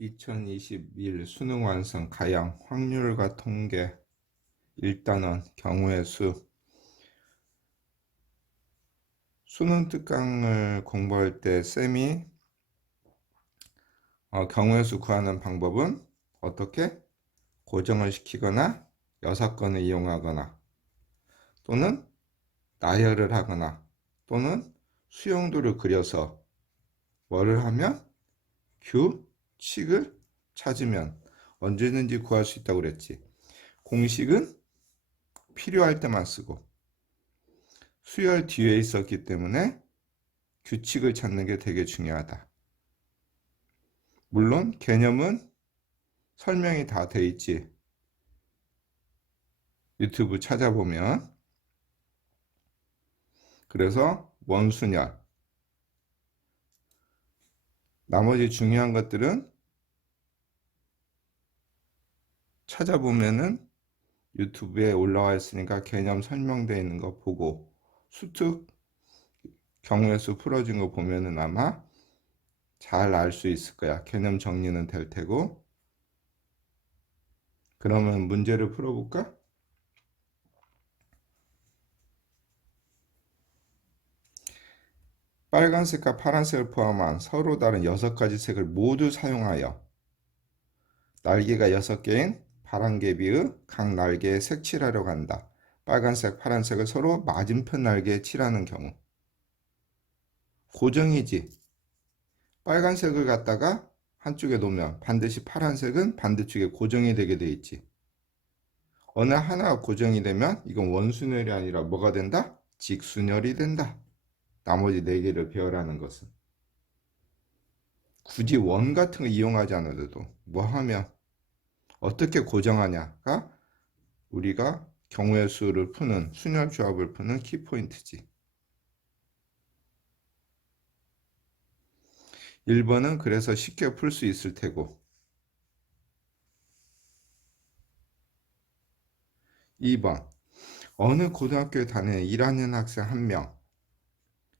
2021 수능 완성 가양 확률과 통계 1단원 경우의 수. 수능 특강을 공부할 때 쌤이 경우의 수 구하는 방법은 어떻게? 고정을 시키거나 여사건을 이용하거나 또는 나열을 하거나 또는 수용도를 그려서 뭐를 하면? 규칙을 찾으면 언제든지 구할 수 있다고 그랬지. 공식은 필요할 때만 쓰고 수열 뒤에 있었기 때문에 규칙을 찾는 게 되게 중요하다. 물론 개념은 설명이 다 돼 있지. 유튜브 찾아보면. 그래서 원순열. 나머지 중요한 것들은 찾아보면은 유튜브에 올라와 있으니까 개념 설명되어 있는 거 보고 수특 경우의 수 풀어준 거 보면은 아마 잘 알 수 있을 거야. 개념 정리는 될 테고. 그러면 문제를 풀어볼까? 빨간색과 파란색을 포함한 서로 다른 6가지 색을 모두 사용하여 날개가 6개인 바람개비의 각 날개에 색칠하려고 한다. 빨간색, 파란색을 서로 맞은편 날개에 칠하는 경우. 고정이지. 빨간색을 갖다가 한쪽에 놓으면 반드시 파란색은 반대쪽에 고정이 되게 돼 있지. 어느 하나가 고정이 되면 이건 원순열이 아니라 뭐가 된다? 직순열이 된다. 나머지 4개를 배열하는 것은. 굳이 원 같은 거 이용하지 않아도 뭐 하면 어떻게 고정하냐가 우리가 경우의 수를 푸는 순열 조합을 푸는 키포인트지. 1번은 그래서 쉽게 풀 수 있을 테고 2번 어느 고등학교에 다니는 1학년 학생 1명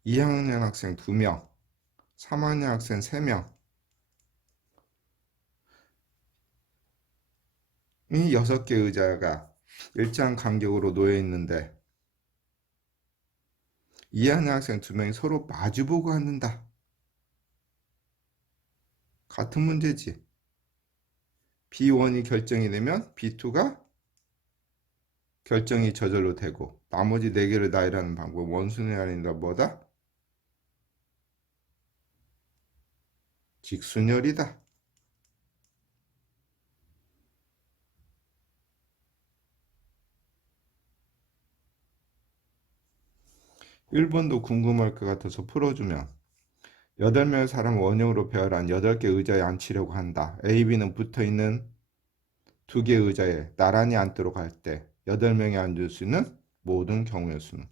2학년 학생 2명 3학년 학생 3명 이 6개 의자가 일정 간격으로 놓여 있는데 2학년 학생 2명이 서로 마주보고 앉는다. 같은 문제지. B1이 결정이 되면 B2가 결정이 저절로 되고 나머지 4개를 나열하는 방법 원순이 아니라 뭐다? 직순열이다. 1번도 궁금할 것 같아서 풀어주면 8명의 사람을 원형으로 배열한 8개 의자에 앉히려고 한다. A, B는 붙어있는 2개 의자에 나란히 앉도록 할 때 8명이 앉을 수 있는 모든 경우의 수는.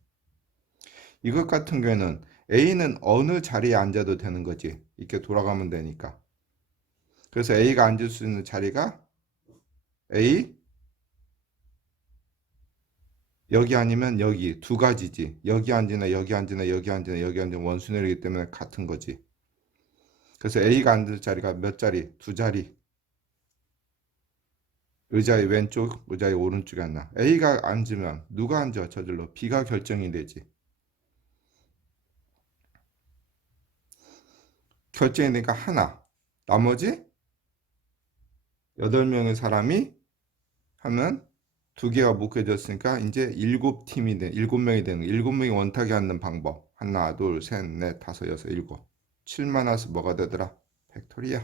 이것 같은 경우에는 A는 어느 자리에 앉아도 되는 거지. 이렇게 돌아가면 되니까. 그래서 A가 앉을 수 있는 자리가 A, 여기 아니면 여기 2가지지. 여기 앉으나 여기 앉으나 여기 앉으나 여기 앉으나 원순열이기 때문에 같은 거지. 그래서 A가 앉을 자리가 몇 자리? 2자리. 의자의 왼쪽, 의자의 오른쪽에 앉나. A가 앉으면 누가 앉아? 저절로 B가 결정이 되지. 결정이 되니까 하나. 나머지 8명의 사람이 하면 2개가 묶여졌으니까 이제 7팀이 돼. 7명이 되는 거. 7명이 원탁에 앉는 방법. 하나, 둘, 셋, 넷, 다섯, 여섯, 일곱. 7만 와서 뭐가 되더라? 팩토리야.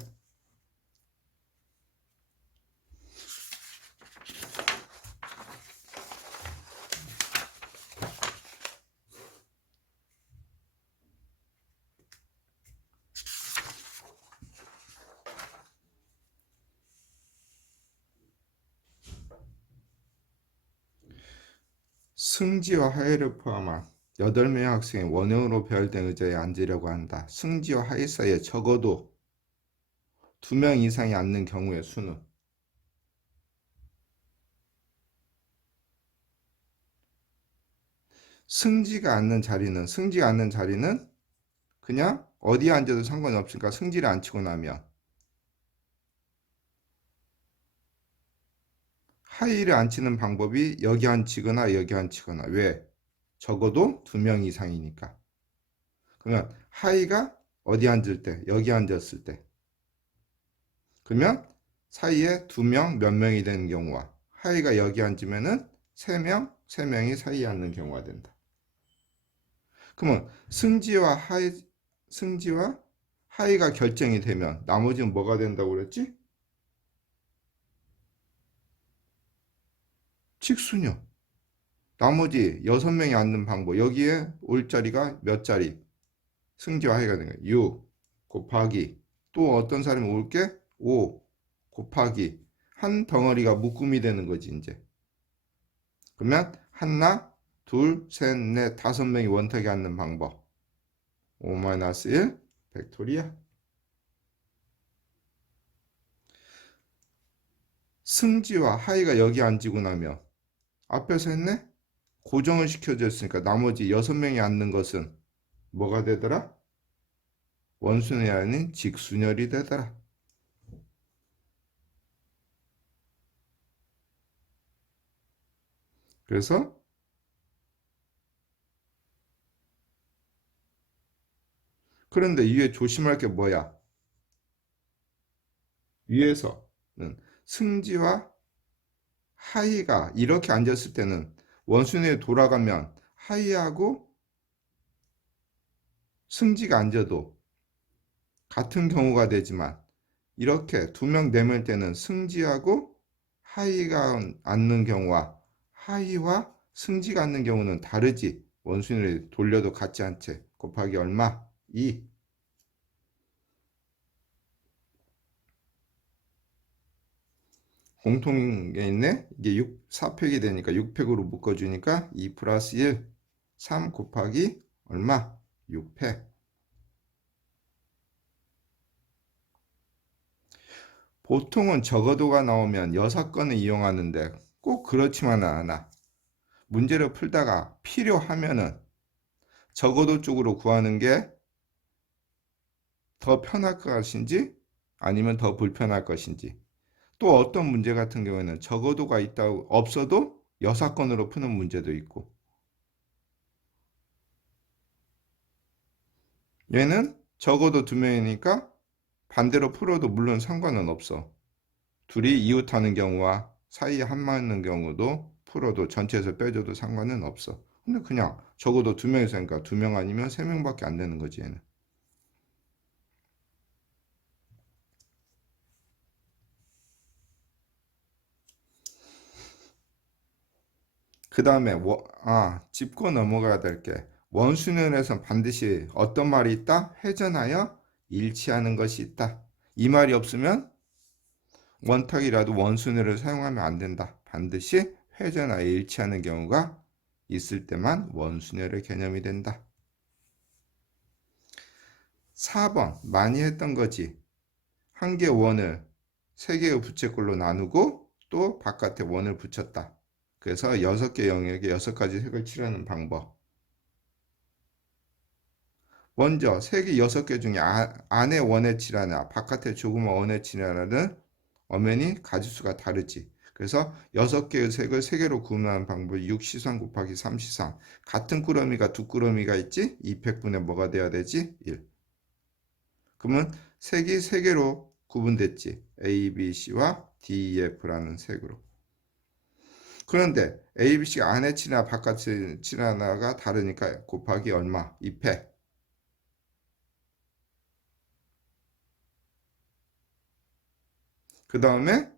승지와 하해를 포함한 8명의 학생이 원형으로 배열된 의자에 앉으려고 한다. 승지와 하해 사이에 적어도 2명 이상이 앉는 경우의 수는 승지가 앉는 자리는 그냥 어디에 앉아도 상관이 없으니까 승지를 앉히고 나면 하이를 앉히는 방법이 여기 앉히거나 여기 앉히거나. 왜? 적어도 2명 이상이니까. 그러면 하이가 어디 앉을 때? 여기 앉았을 때. 그러면 사이에 2명, 몇 명이 되는 경우와 하이가 여기 앉으면은 3명, 3명이 사이에 앉는 경우가 된다. 그러면 승지와 하이가 결정이 되면 나머지는 뭐가 된다고 그랬지? 직수녀. 나머지 6명이 앉는 방법. 여기에 올 자리가 몇 자리? 승지와 하이가 되는 거예요. 6 곱하기 또 어떤 사람이 올게? 5 곱하기 한 덩어리가 묶음이 되는 거지 이제. 그러면 하나, 둘, 셋, 넷, 5명이 원탁에 앉는 방법. 5-1 팩토리아. 승지와 하이가 여기 앉히고 나면 앞에서 했네? 고정을 시켜줬으니까 나머지 6명이 앉는 것은 뭐가 되더라? 원순이 아닌 직순열이 되더라. 그래서 그런데 위에 조심할 게 뭐야? 위에서는 승지와 하이가 이렇게 앉았을 때는 원순위에 돌아가면 하이하고 승지가 앉아도 같은 경우가 되지만 이렇게 2명 내밀 때는 승지하고 하이가 앉는 경우와 하이와 승지가 앉는 경우는 다르지. 원순위를 돌려도 같지 않지. 곱하기 얼마? 2. 공통에 있네. 이게 4팩이 되니까 6팩으로 묶어주니까 2 플러스 1. 3 곱하기 얼마? 6팩. 보통은 적어도가 나오면 6건을 이용하는데 꼭 그렇지만은 않아. 문제를 풀다가 필요하면은 적어도 쪽으로 구하는 게 더 편할 것인지 아니면 더 불편할 것인지. 또 어떤 문제 같은 경우에는 적어도가 있다고 없어도 6건으로 푸는 문제도 있고. 얘는 적어도 2명이니까 반대로 풀어도 물론 상관은 없어. 둘이 이웃하는 경우와 사이에 한 맞는 경우도 풀어도 전체에서 빼줘도 상관은 없어. 근데 그냥 적어도 2명이서니까 2명 아니면 3명밖에 안 되는 거지 얘는. 그 다음에 짚고 넘어가야 될 게 원순연에선 반드시 어떤 말이 있다? 회전하여 일치하는 것이 있다. 이 말이 없으면 원탁이라도 원순위를 사용하면 안 된다. 반드시 회전하여 일치하는 경우가 있을 때만 원순위의 개념이 된다. 4번 많이 했던 거지. 한 개 원을 세 개의 부채꼴로 나누고 또 바깥에 원을 붙였다. 그래서 6개 영역에 6가지 색을 칠하는 방법. 먼저 색이 6개 중에 안에 원에 칠하나 바깥에 조그만 원에 칠하나는 엄연히 가지수가 다르지. 그래서 6개의 색을 3개로 구분하는 방법이 6시선 곱하기 3시선. 같은 꾸러미가 2꾸러미가 있지? 2팩분의 뭐가 돼야 되지? 1. 그러면 색이 3개로 구분됐지. A, B, C와 D, E, F라는 색으로. 그런데 A, B, C가 안에 칠하나 바깥에 칠하나가 다르니까 곱하기 얼마? 2팩. 그 다음에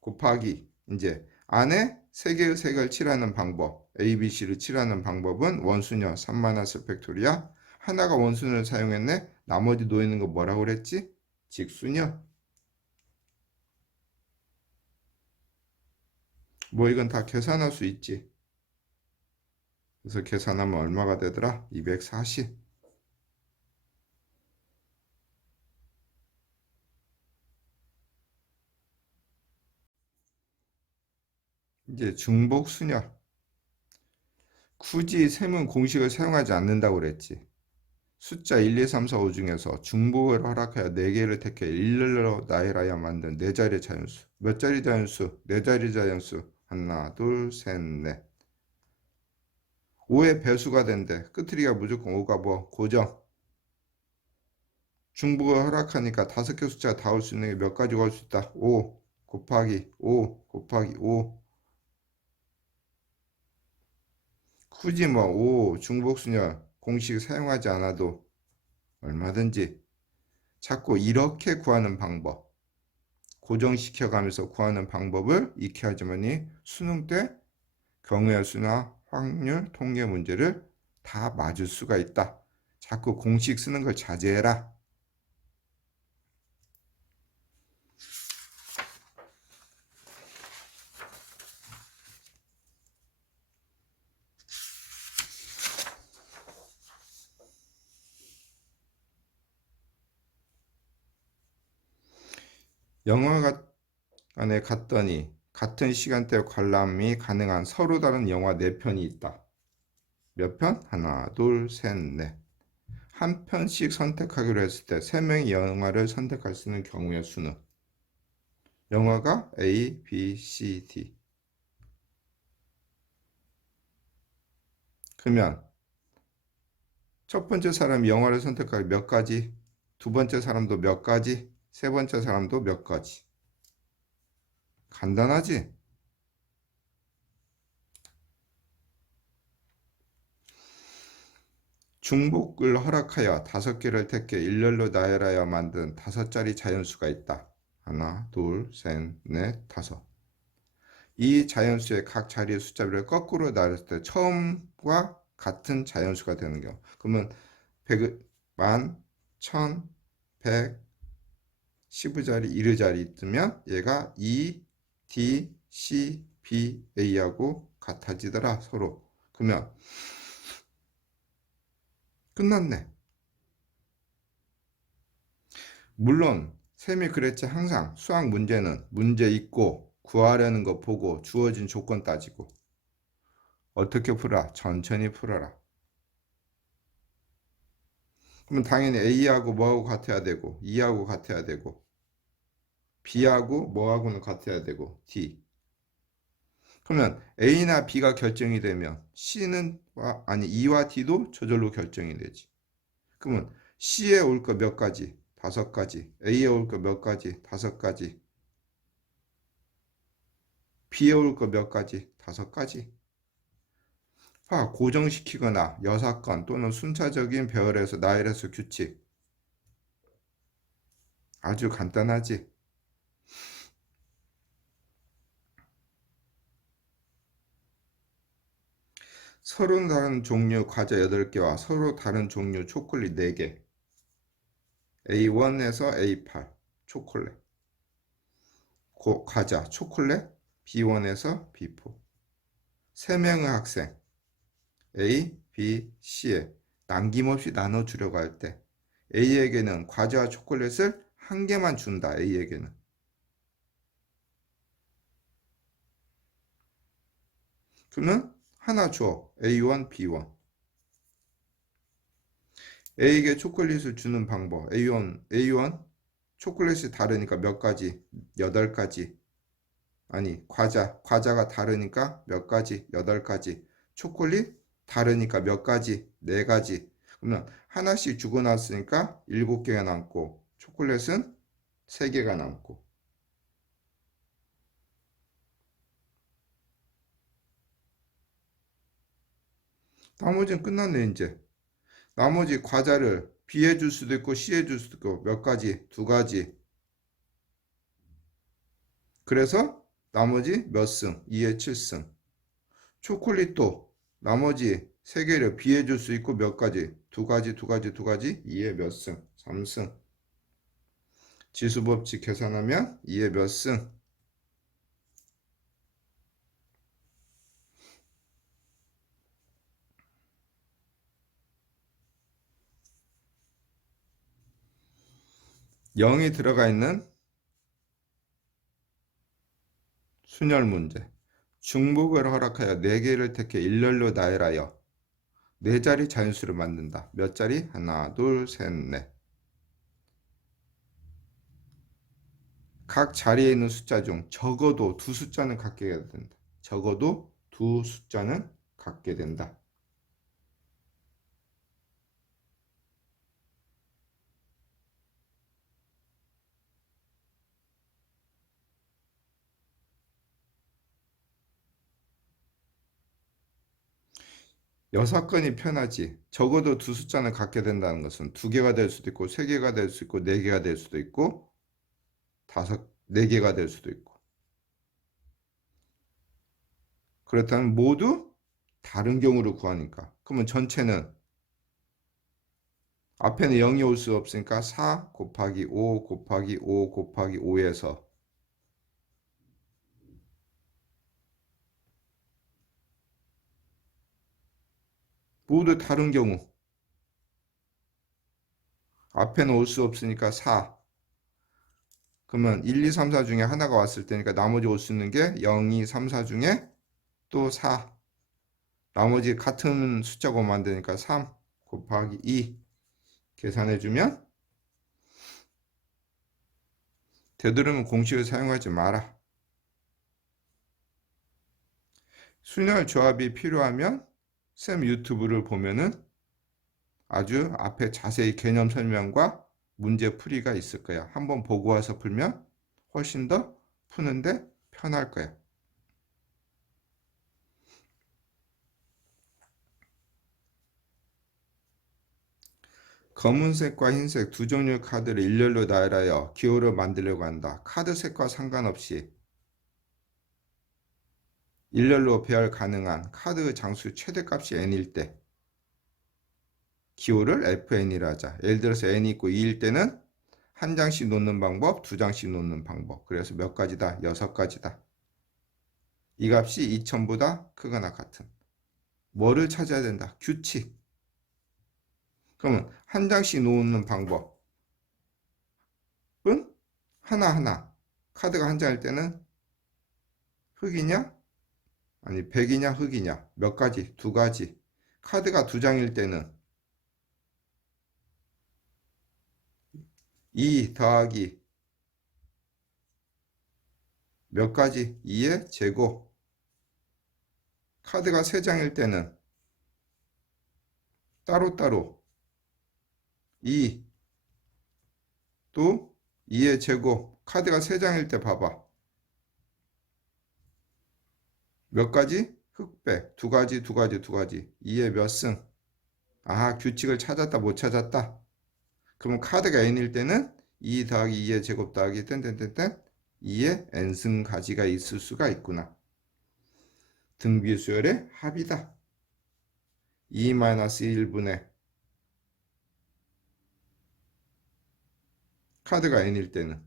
곱하기 이제 안에 3개의 색을 칠하는 방법 A, B, C를 칠하는 방법은 원수녀 3-1 팩토리아. 하나가 원수녀를 사용했네. 나머지 놓이는 거 뭐라고 그랬지? 직수녀. 뭐 이건 다 계산할 수 있지. 그래서 계산하면 얼마가 되더라? 240. 이제 중복수녀. 굳이 셈은 공식을 사용하지 않는다고 그랬지. 숫자 1, 2, 3, 4, 5 중에서 중복을 허락하여 4개를 택해 일렬로 나열하여 만든 4자리 자연수. 몇 자리 자연수? 4자리 자연수. 하나, 둘, 셋, 넷. 5의 배수가 된대. 끝트리가 무조건 5가 뭐? 고정. 중복을 허락하니까 5개 숫자가 다 올 수 있는 게 몇 가지가 올 수 있다? 5 곱하기 5 곱하기 5. 굳이 뭐 5 중복순열 공식 사용하지 않아도 얼마든지 자꾸 이렇게 구하는 방법, 고정시켜 가면서 구하는 방법을 익혀야 하지만이 수능 때 경우의 수나 확률 통계 문제를 다 맞을 수가 있다. 자꾸 공식 쓰는 걸 자제해라. 영화관에 갔더니 같은 시간대 관람이 가능한 서로 다른 영화 4편이 있다. 몇 편? 하나, 둘, 셋, 넷. 한 편씩 선택하기로 했을 때 3명이 영화를 선택할 수 있는 경우의 수는? 영화가 A, B, C, D. 그러면 첫 번째 사람이 영화를 선택할 몇 가지? 두 번째 사람도 몇 가지? 세 번째 사람도 몇 가지? 간단하지? 중복을 허락하여 5개를 택해 일렬로 나열하여 만든 5자리 자연수가 있다. 하나, 둘, 셋, 넷, 5. 이 자연수의 각 자리의 숫자를 거꾸로 나눴을 때 처음과 같은 자연수가 되는 경우. 그러면 100, 만, 1000, 100, 10자리, 1자리 있으면 얘가 E, D, C, B, A하고 같아지더라 서로. 그러면 끝났네. 물론 쌤이 그랬지 항상 수학 문제는 문제 있고 구하려는 거 보고 주어진 조건 따지고 어떻게 풀어? 천천히 풀어라. 그러면 당연히 A하고 뭐하고 같아야 되고 E하고 같아야 되고 B하고 뭐하고는 같아야 되고 D. 그러면 A나 B가 결정이 되면 C는 아니 E와 D도 저절로 결정이 되지. 그러면 C에 올 거 몇 가지? 5가지. A에 올 거 몇 가지? 5가지. B에 올 거 몇 가지? 5가지. 고정시키거나 여사건 또는 순차적인 배열에서 나열해서 규칙. 아주 간단하지. 서로 다른 종류 과자 8개와 서로 다른 종류 초콜릿 4개. A1에서 A8 초콜릿. 과자 초콜릿 B1에서 B4. 3명의 학생 A, B, C에 남김없이 나눠주려고 할 때 A에게는 과자와 초콜릿을 한 개만 준다. A에게는. 그러면 하나 줘. A1, B1. A에게 초콜릿을 주는 방법. A1 초콜릿이 다르니까 몇 가지? 8가지. 아니, 과자가 다르니까 몇 가지? 8가지. 초콜릿 다르니까 몇 가지? 4가지. 그러면 하나씩 주고 났으니까 7개가 남고 초콜릿은 3개가 남고. 나머지는 끝났네 이제. 나머지 과자를 B해 줄 수도 있고 C해 줄 수도 있고 몇 가지? 2가지. 그래서 나머지 몇 승? 2에 7승. 초콜릿도 나머지 3개를 B해 줄 수 있고 몇 가지? 2가지, 2가지, 2가지. 2에 몇 승? 3승. 지수법칙 계산하면 2에 몇 승? 0이 들어가 있는 순열 문제. 중복을 허락하여 4개를 택해 일렬로 나열하여 네 자리 자연수를 만든다. 몇 자리? 하나, 둘, 셋, 넷. 각 자리에 있는 숫자 중 적어도 두 숫자는 갖게 된다. 적어도 두 숫자는 갖게 된다. 여섯 건이 편하지. 적어도 두 숫자는 갖게 된다는 것은 두 개가 될 수도 있고, 세 개가 될 수도 있고, 네 개가 될 수도 있고, 네 개가 될 수도 있고. 그렇다면 모두 다른 경우를 구하니까. 그러면 전체는 앞에는 0이 올 수 없으니까 4 곱하기 5 곱하기 5 곱하기 5에서 모두 다른 경우. 앞에는 올 수 없으니까 4. 그러면 1, 2, 3, 4 중에 하나가 왔을 때니까 나머지 올 수 있는 게 0, 2, 3, 4 중에 또 4. 나머지 같은 숫자고 만드니까 3 곱하기 2 계산해주면 되도록이면 공식을 사용하지 마라. 순열 조합이 필요하면 쌤 유튜브를 보면은 아주 앞에 자세히 개념 설명과 문제 풀이가 있을 거야. 한번 보고 와서 풀면 훨씬 더 푸는데 편할 거야. 검은색과 흰색 두 종류의 카드를 일렬로 나열하여 기호를 만들려고 한다. 카드 색과 상관없이 일렬로 배열 가능한 카드 장수 최대값이 n일 때 기호를 FN이라 하자. 예를 들어서 n이 있고 2일 때는 한 장씩 놓는 방법, 두 장씩 놓는 방법. 그래서 몇 가지다? 6가지다. 이 값이 2000보다 크거나 같은. 뭐를 찾아야 된다? 규칙. 그러면 한 장씩 놓는 방법은 하나하나. 카드가 한 장일 때는 흑이냐? 아니, 백이냐, 흑이냐? 몇 가지? 두 가지. 카드가 두 장일 때는 2 더하기 몇 가지? 2의 제곱. 카드가 세 장일 때는 따로따로 2 또 2의 제곱. 카드가 세 장일 때 봐봐. 몇 가지? 흑백. 두 가지, 두 가지, 두 가지. 2의 몇 승? 아, 규칙을 찾았다, 못 찾았다? 그럼 카드가 n일 때는 2 더하기 2의 제곱 더하기 땡땡땡땡 2의 n승 가지가 있을 수가 있구나. 등비수열의 합이다. 2-1분의 카드가 n일 때는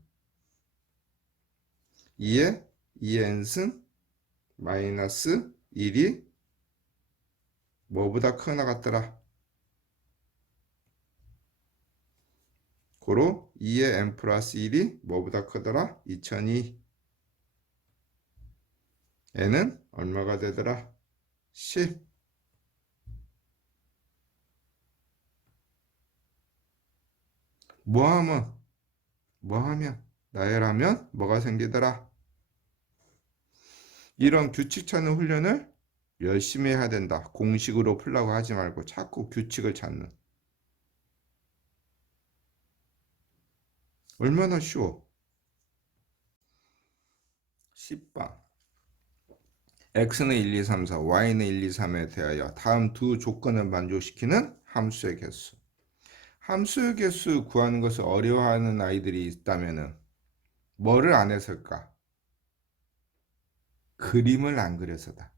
2의 2의 n승 마이너스 1이 뭐보다 크거나 같더라. 고로 2의 n 플러스 1이 뭐보다 크더라? 2002. n은 얼마가 되더라? 10. 뭐하면 나열하면 뭐가 생기더라? 이런 규칙 찾는 훈련을 열심히 해야 된다. 공식으로 풀라고 하지 말고 자꾸 규칙을 찾는. 얼마나 쉬워. 10번. x는 1, 2, 3, 4, y는 1, 2, 3에 대하여 다음 두 조건을 만족시키는 함수의 개수. 함수의 개수 구하는 것을 어려워하는 아이들이 있다면 뭐를 안 해서일까? 그림을 안 그려서다.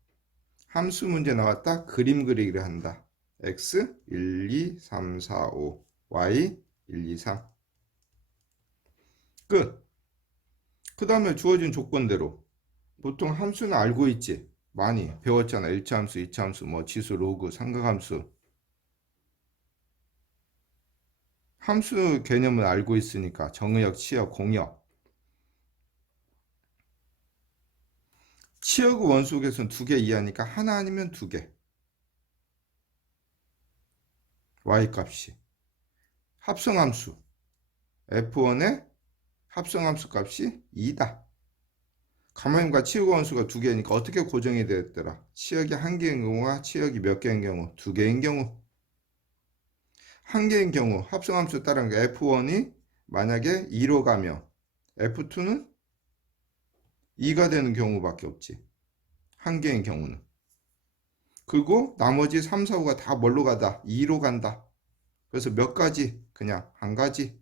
함수 문제 나왔다. 그림 그리기를 한다. x 1, 2, 3, 4, 5 y 1, 2, 3 끝. 그 다음에 주어진 조건대로 보통 함수는 알고 있지. 많이 배웠잖아. 1차 함수, 2차 함수, 뭐 지수, 로그, 삼각함수. 함수 개념을 알고 있으니까 정의역, 치역, 공역. 치역의 원소개수는 두 개 이하니까 하나 아니면 두 개. y값이 합성함수 f1의 합성함수 값이 2다. 가만히가 치역의 원수가 두 개니까 어떻게 고정이 되었더라? 치역이 한 개인 경우와 치역이 몇 개인 경우? 두 개인 경우. 한 개인 경우 합성함수 따른 게 f1이 만약에 2로 가면 f2는 2가 되는 경우밖에 없지. 한 개인 경우는. 그리고 나머지 3, 4, 5가 다 뭘로 가다? 2로 간다. 그래서 몇 가지? 그냥 한 가지.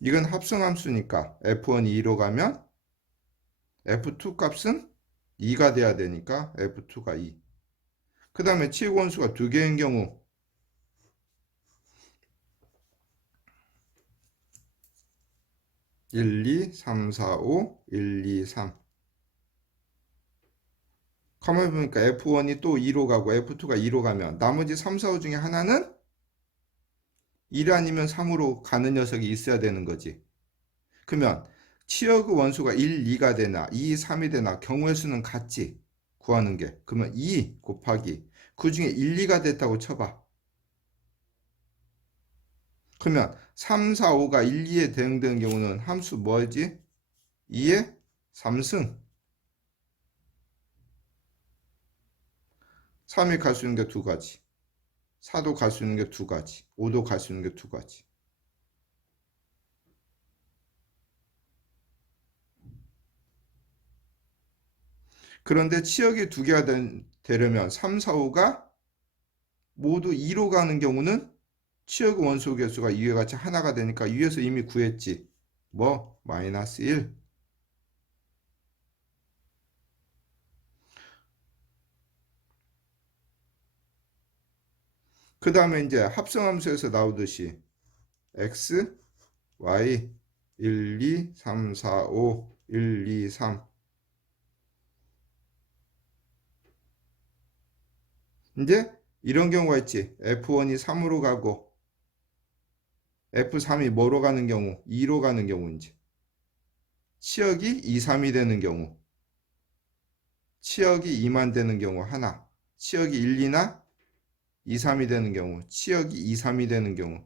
이건 합성함수니까 f1이 2로 가면 f2 값은 2가 돼야 되니까 f2가 2. 그 다음에 치역원수가 두 개인 경우 1, 2, 3, 4, 5, 1, 2, 3. 가만히 보니까 F1이 또 2로 가고 F2가 2로 가면 나머지 3, 4, 5 중에 하나는 1 아니면 3으로 가는 녀석이 있어야 되는 거지. 그러면 치역의 원수가 1, 2가 되나 2, 3이 되나 경우의 수는 같지. 구하는 게. 그러면 2 곱하기 그 중에 1, 2가 됐다고 쳐봐. 그러면 3, 4, 5가 1, 2에 대응되는 경우는 함수 뭐지? 2의 3승. 3이 갈 수 있는 게 두 가지. 4도 갈 수 있는 게 두 가지. 5도 갈 수 있는 게 두 가지. 그런데 치역이 두 개가 되려면 3, 4, 5가 모두 2로 가는 경우는 치역의 원소 개수가 이와 같이 하나가 되니까 위에서 이미 구했지. 뭐? 마이너스 1. 그 다음에 이제 합성함수에서 나오듯이 x, y, 1, 2, 3, 4, 5, 1, 2, 3. 이제 이런 경우가 있지. F1이 3으로 가고 F3이 뭐로 가는 경우? 2로 가는 경우인지. 치역이 2, 3이 되는 경우. 치역이 2만 되는 경우 하나. 치역이 1, 2나 2, 3이 되는 경우. 치역이 2, 3이 되는 경우.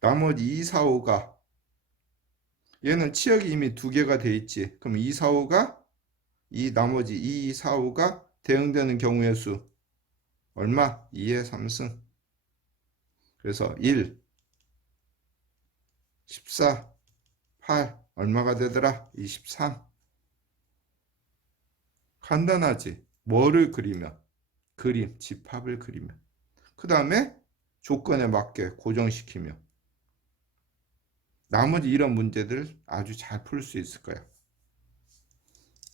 나머지 2, 4, 5가 얘는 치역이 이미 두 개가 돼 있지. 그럼 2, 4, 5가 이 나머지 2, 4, 5가 대응되는 경우의 수 얼마? 2의 3승. 그래서 1, 14, 8 얼마가 되더라? 23. 간단하지. 뭐를 그리면? 그림, 집합을 그리면. 그 다음에 조건에 맞게 고정시키며 나머지 이런 문제들 아주 잘 풀 수 있을 거야.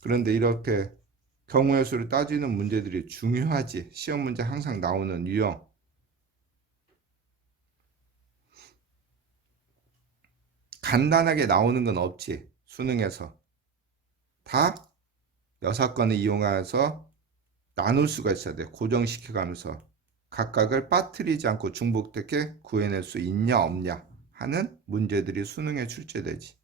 그런데 이렇게 경우의 수를 따지는 문제들이 중요하지. 시험 문제 항상 나오는 유형. 간단하게 나오는 건 없지. 수능에서. 다 여사건을 이용해서 나눌 수가 있어야 돼. 고정시켜가면서 각각을 빠뜨리지 않고 중복되게 구해낼 수 있냐 없냐 하는 문제들이 수능에 출제되지.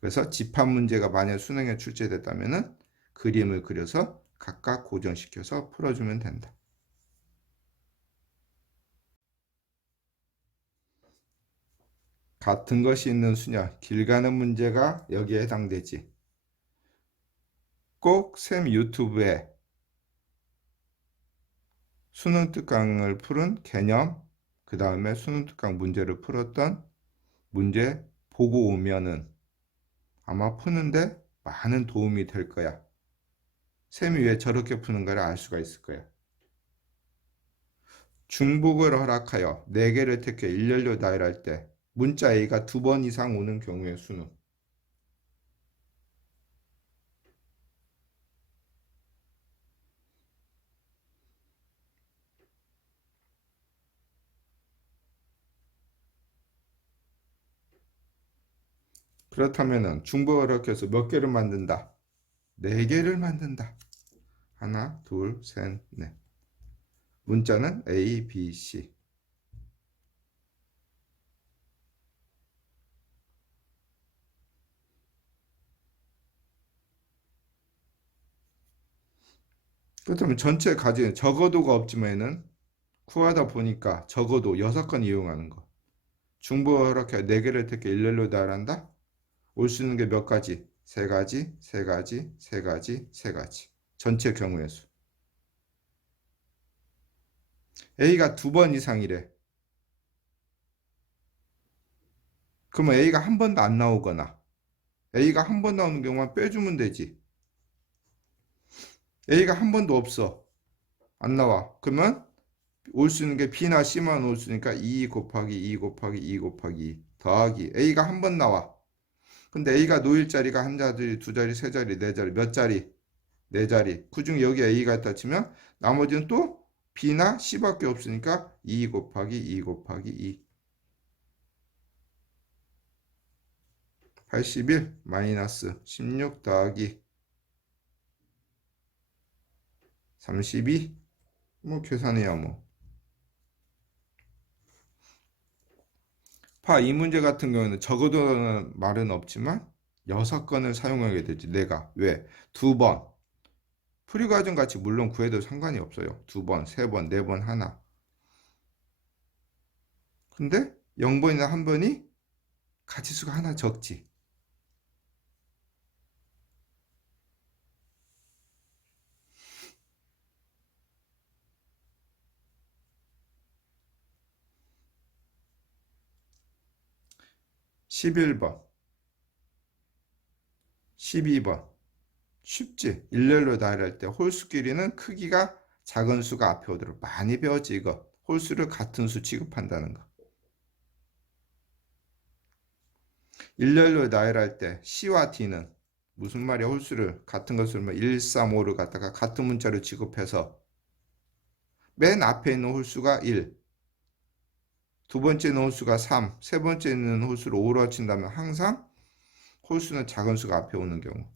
그래서 집합 문제가 만약 수능에 출제됐다면 그림을 그려서 각각 고정시켜서 풀어주면 된다. 같은 것이 있는 수냐, 길 가는 문제가 여기에 해당되지. 꼭 쌤 유튜브에 수능 특강을 푸른 개념, 그 다음에 수능 특강 문제를 풀었던 문제 보고 오면은 아마 푸는데 많은 도움이 될 거야. 쌤이 왜 저렇게 푸는가를 알 수가 있을 거야. 중복을 허락하여 4개를 택해 일렬로 나열할 때 문자 A가 2번 이상 오는 경우의 수는 그렇다면 중복을 허락해서 몇 개를 만든다? 4개를 만든다. 하나, 둘, 셋, 넷. 문자는 A, B, C. 그렇다면 전체 가지는 적어도가 없지만은 구하다 보니까 적어도 6건 이용하는 거. 중복 이렇게 4개를 택해 일렬로 나열한다? 올 수 있는 게 몇 가지? 3가지, 3가지, 3가지, 3가지. 전체 경우의 수. A가 2번 이상이래. 그러면 A가 한 번도 안 나오거나 A가 한 번 나오는 경우만 빼주면 되지. A가 한 번도 없어. 안 나와. 그러면 올 수 있는 게 B나 C만 올 수 있으니까 2 곱하기 2 곱하기 2 곱하기 2 더하기 A가 한 번 나와. 근데 A가 놓일 자리가 한 자리, 두 자리, 세 자리, 네 자리, 몇 자리? 네 자리. 그중 여기 A가 있다 치면 나머지는 또 B나 C밖에 없으니까 2 곱하기 2 곱하기 2. 81 마이너스 16 더하기 32. 뭐 계산해야 뭐. 이 문제 같은 경우는 적어도는 말은 없지만 6건을 사용하게 되지. 내가 왜? 2번. 풀이 과정 같이 물론 구해도 상관이 없어요. 2번, 3번, 4번 하나. 근데 0번이나 1번이 가지수가 하나 적지. 11번, 12번. 쉽지? 일렬로 나열할 때 홀수 길이는 크기가 작은 수가 앞에 오도록 많이 배웠지 이거. 홀수를 같은 수 취급한다는 거. 일렬로 나열할 때 C와 D는 무슨 말이야? 홀수를 같은 것을 1, 3, 5를 갖다가 같은 문자로 취급해서 맨 앞에 있는 홀수가 1, 두 번째 있는 홀수가 3, 세 번째 있는 홀수를 5로 친다면 항상 홀수는 작은 수가 앞에 오는 경우.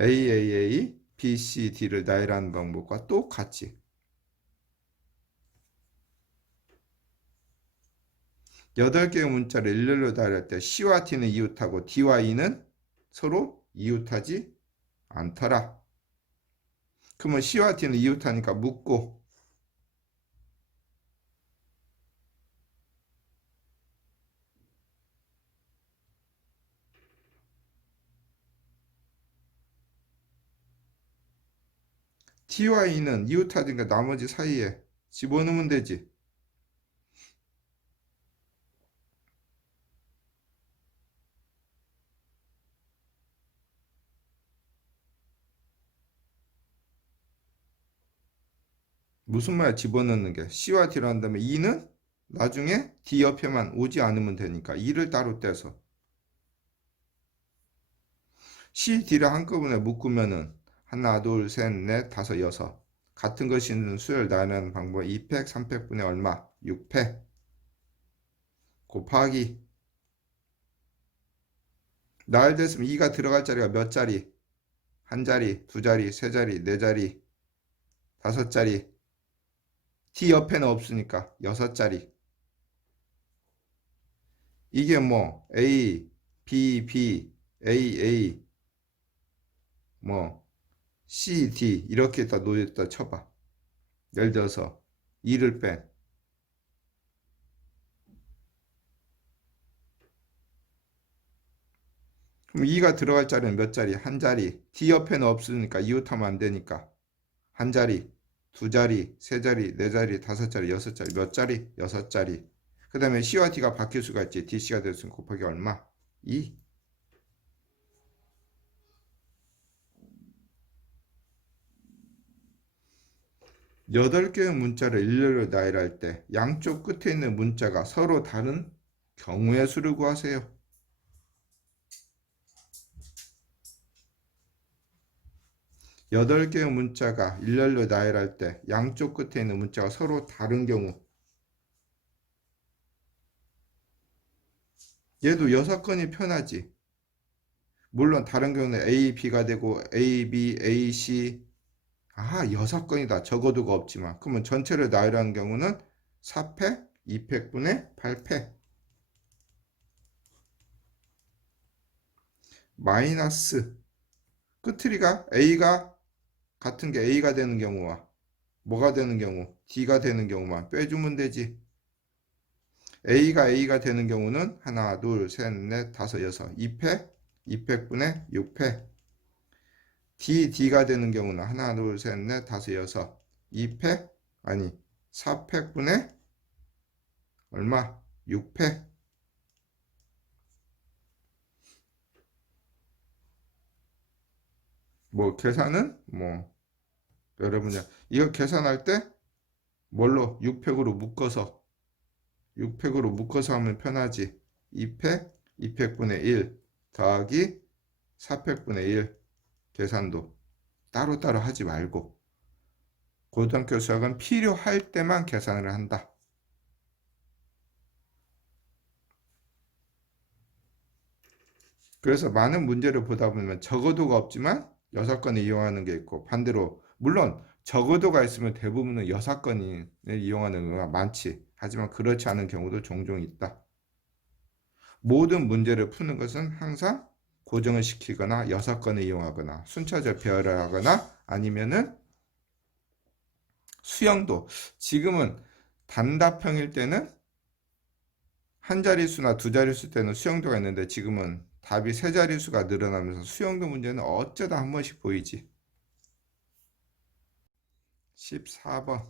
AAA, BCD를 나열하는 방법과 똑같이 8개의 문자를 일렬로 나열할 때 C와 T는 이웃하고 D와 E는 서로 이웃하지 않더라. 그러면 C와 T는 이웃하니까 묶고 T와 E는 이웃하니까 나머지 사이에 집어넣으면 되지. 무슨 말이야 집어넣는 게. C와 D로 한다면 E는 나중에 D 옆에만 오지 않으면 되니까 E를 따로 떼서 C, D를 한꺼번에 묶으면은 하나, 둘, 셋, 넷, 다섯, 여섯. 같은 것이 있는 수열 나누는 방법 2팩, 3팩분의 얼마? 6팩 곱하기 나열됐으면 2가 들어갈 자리가 몇 자리? 한 자리, 두 자리, 세 자리, 네 자리, 다섯 자리. D 옆에는 없으니까 여섯 자리. 이게 뭐 A, B, B, A, A, 뭐 C, D 이렇게 다 놓였다 쳐봐. 예를 들어서 2를 뺀 그럼 2가 들어갈 자리는 몇 자리? 한 자리. D 옆에는 없으니까 이웃하면 안 되니까 한 자리, 두 자리, 세 자리, 네 자리, 다섯 자리, 여섯 자리. 몇 자리? 여섯 자리. 그 다음에 C와 D가 바뀔 수가 있지. DC가 됐으면 곱하기 얼마? 2. 여덟 개의 문자를 일렬로 나열할 때 양쪽 끝에 있는 문자가 서로 다른 경우의 수를 구하세요. 여덟 개의 문자가 일렬로 나열할 때 양쪽 끝에 있는 문자가 서로 다른 경우. 얘도 6건이 편하지. 물론 다른 경우는 A, B가 되고 A, B, A, C 6건이다. 적어도가 없지만 그러면 전체를 나열하는 경우는 4팩, 2팩분의 8팩 마이너스 끝트리가 A가 같은 게 A가 되는 경우와 뭐가 되는 경우 D가 되는 경우만 빼주면 되지. A가 되는 경우는 하나, 둘, 셋, 넷, 다섯, 여섯 2팩, 2팩분의 6팩 D가 되는 경우는 하나, 둘, 셋, 넷, 다섯, 여섯 2팩 아니 4팩분의 얼마? 6팩 뭐 계산은 뭐 여러분이 이거 계산할 때 뭘로 6팩으로 묶어서 하면 편하지. 2팩 2팩분의 1 더하기 4팩분의 1 계산도 따로따로 하지 말고 고등학교 수학은 필요할 때만 계산을 한다. 그래서 많은 문제를 보다 보면 적어도가 없지만 6건을 이용하는 게 있고 반대로 물론 적어도가 있으면 대부분은 6건을 이용하는 경우가 많지. 하지만 그렇지 않은 경우도 종종 있다. 모든 문제를 푸는 것은 항상 고정을 시키거나 6건을 이용하거나 순차적 배열을 하거나 아니면은 수형도 지금은 단답형일 때는 한 자릿수나 두 자릿수 때는 수형도가 있는데 지금은 답이 세 자릿수가 늘어나면서 수형도 문제는 어쩌다 한 번씩 보이지. 14번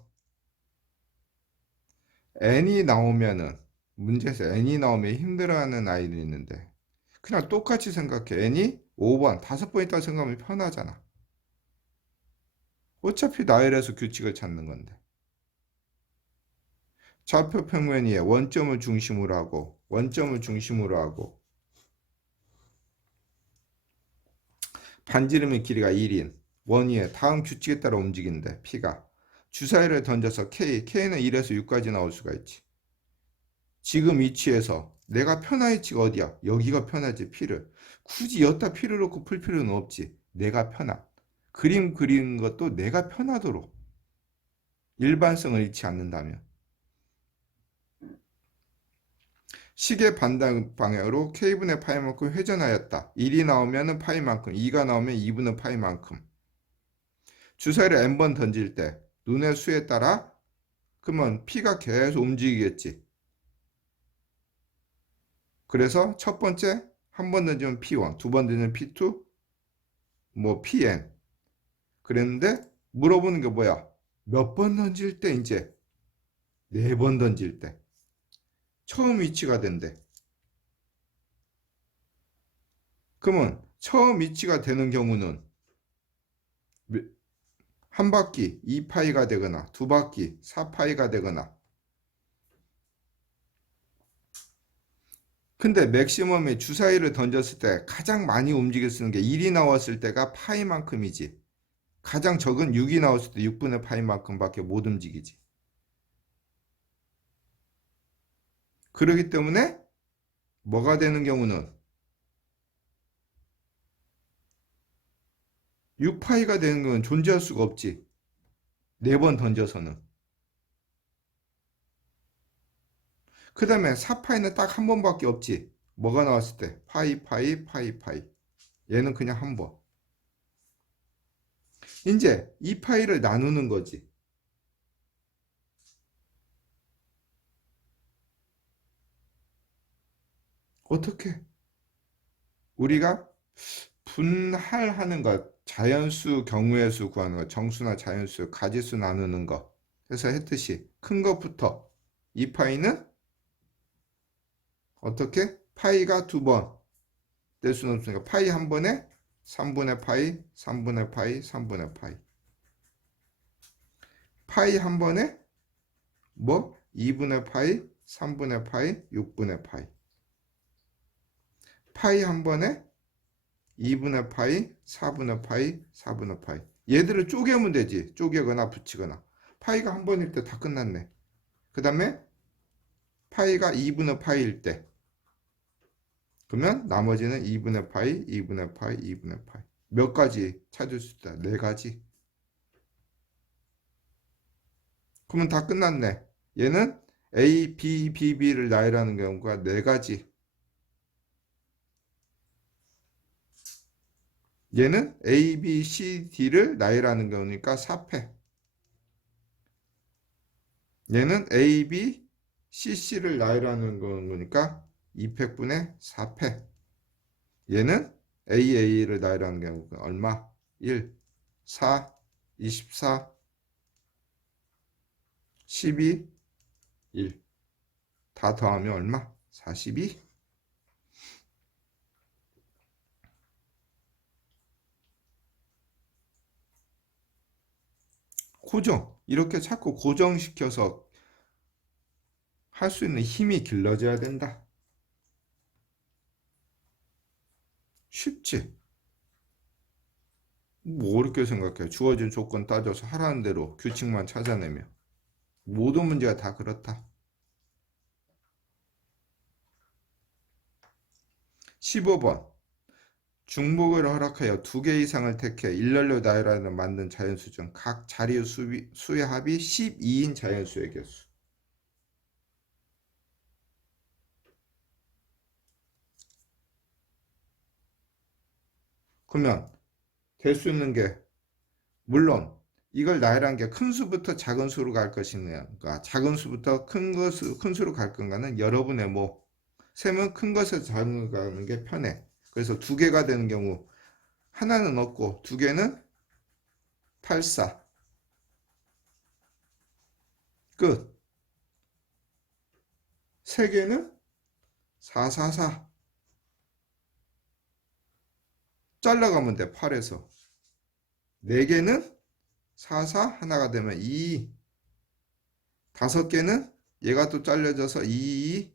n이 나오면은 문제에서 n이 나오면 힘들어하는 아이들이 있는데 그냥 똑같이 생각해. n이 5번 5번 있다고 생각하면 편하잖아. 어차피 나열해서 규칙을 찾는 건데 좌표 평면 위에 원점을 중심으로 하고 반지름의 길이가 1인 원위에 다음 규칙에 따라 움직이는데 P가 주사위를 던져서 K는 1에서 6까지 나올 수가 있지. 지금 위치에서 내가 편한 위치가 어디야? 여기가 편하지. P를 굳이 여기다 P를 놓고 풀 필요는 없지. 내가 편한 그림 그리는 것도 내가 편하도록 일반성을 잃지 않는다면 시계 반대 방향으로 K분의 파이만큼 회전하였다. 1이 나오면 파이만큼 2가 나오면 2분의 파이만큼 주사위를 n번 던질 때 눈의 수에 따라 그러면 P가 계속 움직이겠지. 그래서 첫 번째 한 번 던지면 P1, 두 번 던지면 P2, 뭐 PN. 그랬는데 물어보는 게 뭐야? 몇 번 던질 때 이제 4번 던질 때 처음 위치가 된대. 그러면 처음 위치가 되는 경우는 한 바퀴 2파이가 되거나 두 바퀴 4파이가 되거나 근데 맥시멈의 주사위를 던졌을 때 가장 많이 움직여 쓰는 게 1이 나왔을 때가 파이만큼이지. 가장 적은 6이 나왔을 때 6분의 파이만큼밖에 못 움직이지. 그렇기 때문에 뭐가 되는 경우는 6파이가 되는 건 존재할 수가 없지. 4번 던져서는. 그 다음에 4파이는 딱 한 번밖에 없지. 뭐가 나왔을 때 파이. 얘는 그냥 한 번. 이제 2파이를 나누는 거지. 어떻게? 우리가 분할하는 것, 자연수, 경우의 수 구하는 것, 정수나 자연수, 가지수 나누는 것. 그래서 했듯이 큰 것부터 2파이는 어떻게? 파이가 두 번 될 수는 없으니까 파이 한 번에 3분의 파이, 3분의 파이, 3분의 파이. 파이 한 번에 뭐? 2분의 파이, 3분의 파이, 6분의 파이. 파이 한 번에 2분의 파이, 4분의 파이, 4분의 파이. 얘들을 쪼개면 되지. 쪼개거나 붙이거나. 파이가 한 번일 때 다 끝났네. 그 다음에 파이가 2분의 파이일 때 그러면 나머지는 2분의 파이, 2분의 파이, 2분의 파이. 몇 가지 찾을 수 있다? 네 가지. 그러면 다 끝났네. 얘는 A, B, B, B를 나열하는 경우가 네 가지. 얘는 A, B, C, D를 나열하는 경우니까 4패. 얘는 A, B, C, C를 나열하는 거니까 2패분의 4패. 얘는 A, A를 나열하는 경우가 얼마? 1, 4, 24, 12, 1. 다 더하면 얼마? 42. 고정. 이렇게 자꾸 고정시켜서 할 수 있는 힘이 길러져야 된다. 쉽지? 뭐 어렵게 생각해. 주어진 조건 따져서 하라는 대로 규칙만 찾아내면. 모든 문제가 다 그렇다. 15번. 중복을 허락하여 두 개 이상을 택해 일렬로 나열하여 만든 자연수 중 각 자리 수의 합이 12인 자연수의 개수. 그러면 될 수 있는 게 물론 이걸 나열한 게 큰 수부터 작은 수로 갈 것이냐, 그러니까 작은 수부터 큰 수로 갈 건가는 여러분의 뭐 셈은 큰 것에서 작은 거 가는 게 편해. 그래서 두 개가 되는 경우 하나는 없고 두 개는 84. 끝. 세 개는 444. 잘라가면 돼. 8에서. 네 개는 44 하나가 되면 2. 다섯 개는 얘가 또 잘려져서 2,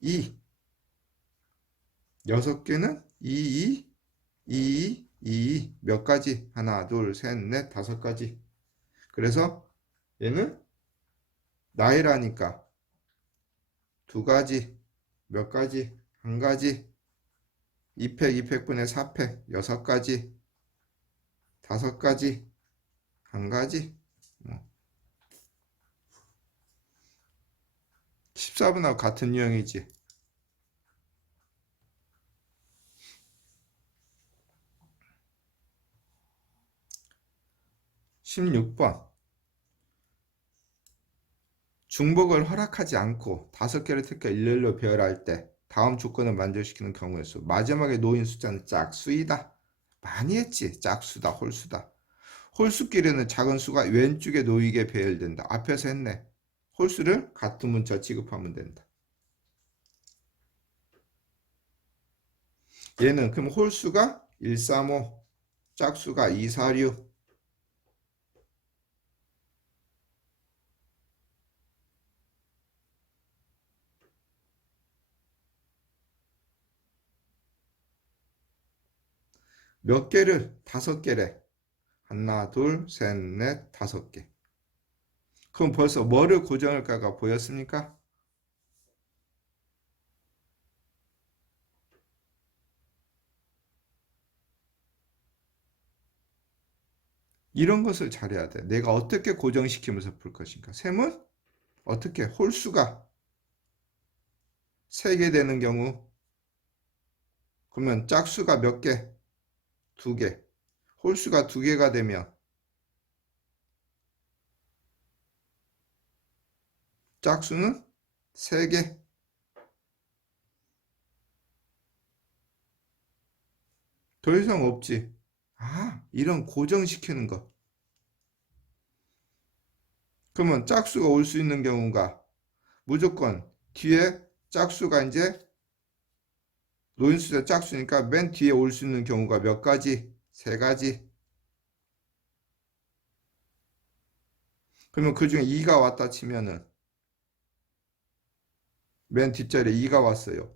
2. 여섯 개는 2, 2, 2. 몇 가지? 하나, 둘, 셋, 넷, 다섯 가지. 그래서 얘는 나이라니까 두 가지, 몇 가지, 한 가지, 2팩, 2팩분의 4팩, 여섯 가지, 다섯 가지, 한 가지. 14분하고 같은 유형이지. 16번. 중복을 허락하지 않고 다섯 개를 택해 일렬로 배열할 때 다음 조건을 만족시키는 경우의 수. 마지막에 놓인 숫자는 짝수이다. 많이 했지. 짝수다, 홀수다. 홀수끼리는 작은 수가 왼쪽에 놓이게 배열된다. 앞에서 했네. 홀수를 같은 문자 취급하면 된다. 얘는 그럼 홀수가 135, 짝수가 246. 몇 개를? 다섯 개래. 하나, 둘, 셋, 넷, 다섯 개. 그럼 벌써 뭐를 고정할까가 보였습니까? 이런 것을 잘해야 돼. 내가 어떻게 고정시키면서 풀 것인가. 셈은 어떻게 홀수가 3개 되는 경우 그러면 짝수가 몇 개? 2개. 홀수가 2개가 되면 짝수는 3개. 더 이상 없지. 아, 이런 고정시키는 거. 그러면 짝수가 올 수 있는 경우가 무조건 뒤에 짝수가 이제 노인수자 짝수니까 맨 뒤에 올 수 있는 경우가 몇 가지? 세 가지. 그러면 그 중에 2가 왔다 치면은 맨 뒷자리에 2가 왔어요.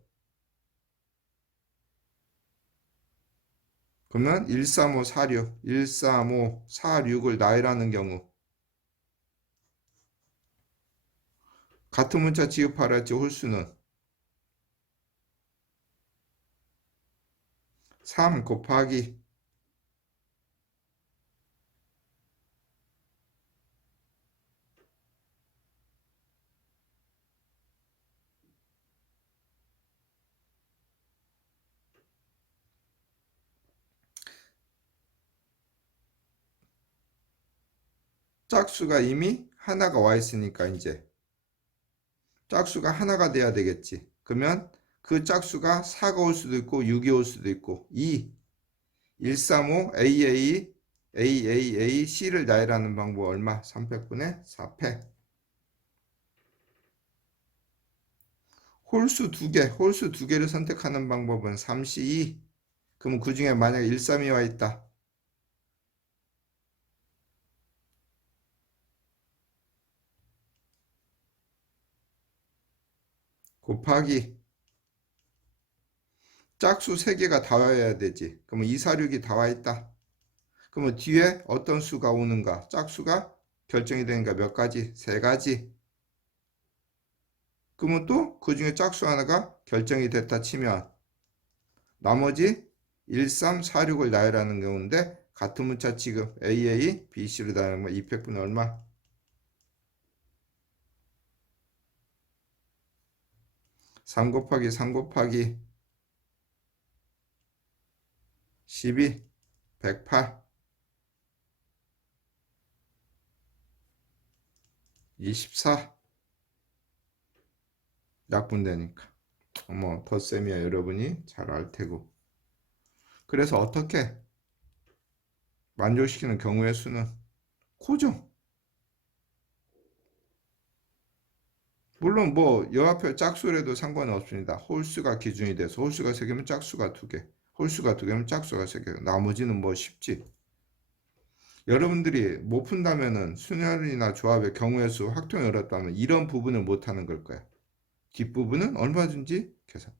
그러면 13546, 13546을 나열하는 경우 같은 문자 지급하라 했지 홀수는 3 곱하기 짝수가 이미 하나가 와 있으니까 이제 짝수가 하나가 돼야 되겠지. 그러면 그 짝수가 4가 올 수도 있고 6이 올 수도 있고 2, 135 AAAC를 나열하는 방법 얼마? 300분의 4패. 홀수 2개, 홀수 2개를 선택하는 방법은 3C2. 그럼 그 중에 만약에 132 와 있다. 곱하기 짝수 3개가 다 와야 되지. 그러면 246이 다 와 있다. 그러면 뒤에 어떤 수가 오는가? 짝수가 결정이 되니까 몇 가지? 3가지. 그러면 또 그 중에 짝수 하나가 결정이 됐다 치면 나머지 1346을 나열하는 경우인데 같은 문자 취급 AA, BC로 나누면 200분의 얼마? 3 곱하기 3 곱하기 12, 108, 24 약분되니까 뭐 덧셈이야 여러분이 잘 알 테고. 그래서 어떻게 만족시키는 경우의 수는 고정. 물론 뭐 여합표 짝수라도 상관은 없습니다. 홀수가 기준이 돼서 홀수가 3개면 짝수가 2개, 홀수가 2개면 짝수가 3개. 나머지는 뭐 쉽지. 여러분들이 못 푼다면은 순열이나 조합의 경우의 수 확통이 어렵다면 이런 부분을 못 하는 걸 거야. 뒷부분은 얼마든지 계산.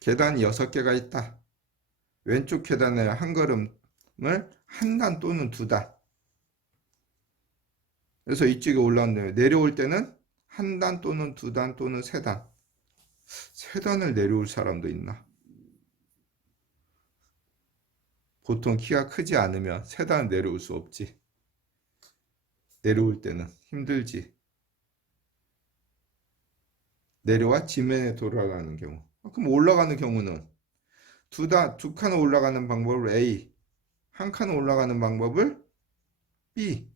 계단이 6개가 있다. 왼쪽 계단에 한 걸음을 한 단 또는 2단. 그래서 이쪽에 올라온다면 내려올 때는 한 단 또는 2단 또는 3단. 3단을 내려올 사람도 있나? 보통 키가 크지 않으면 3단 내려올 수 없지. 내려올 때는 힘들지. 내려와 지면에 돌아가는 경우. 그럼 올라가는 경우는 두 칸을 올라가는 방법을 A, 한 칸을 올라가는 방법을 B.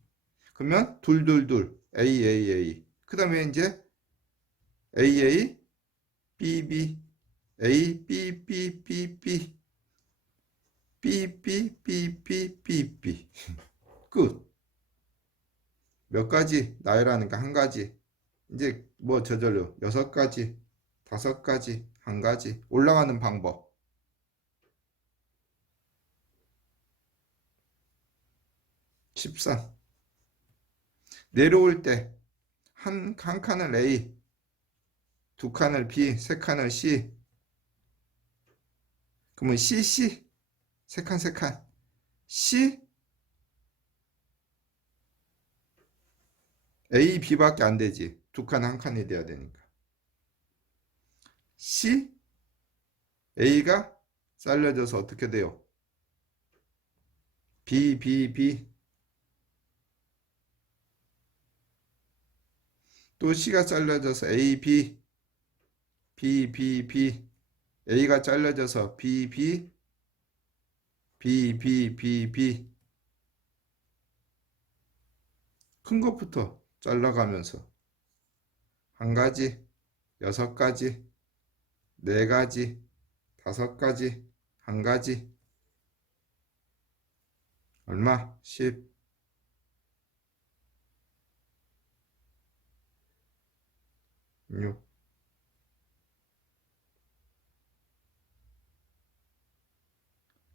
그러면 둘둘둘 A, A, A. 그 다음에 이제 A, A, B, B, A, B, B, B, B, B, B, B, B, B, B. 끝. 몇 가지 나열하니까 한 가지. 이제 뭐 저절로 6가지, 5가지, 한 가지 올라가는 방법. 13. 내려올 때 한 칸을 A, 2칸을 B, 3칸을 C. 그러면 CC 3칸 C A, B밖에 안 되지. 2칸 한 칸이 돼야 되니까. C A가 잘려져서 어떻게 돼요? B, B, B. 또 C가 잘려져서 A, B, B, B, B. A가 잘려져서 B, B, B, B, B, B. 큰 것부터 잘라가면서 한 가지, 6가지, 4가지, 5가지, 한 가지. 얼마? 10. 6.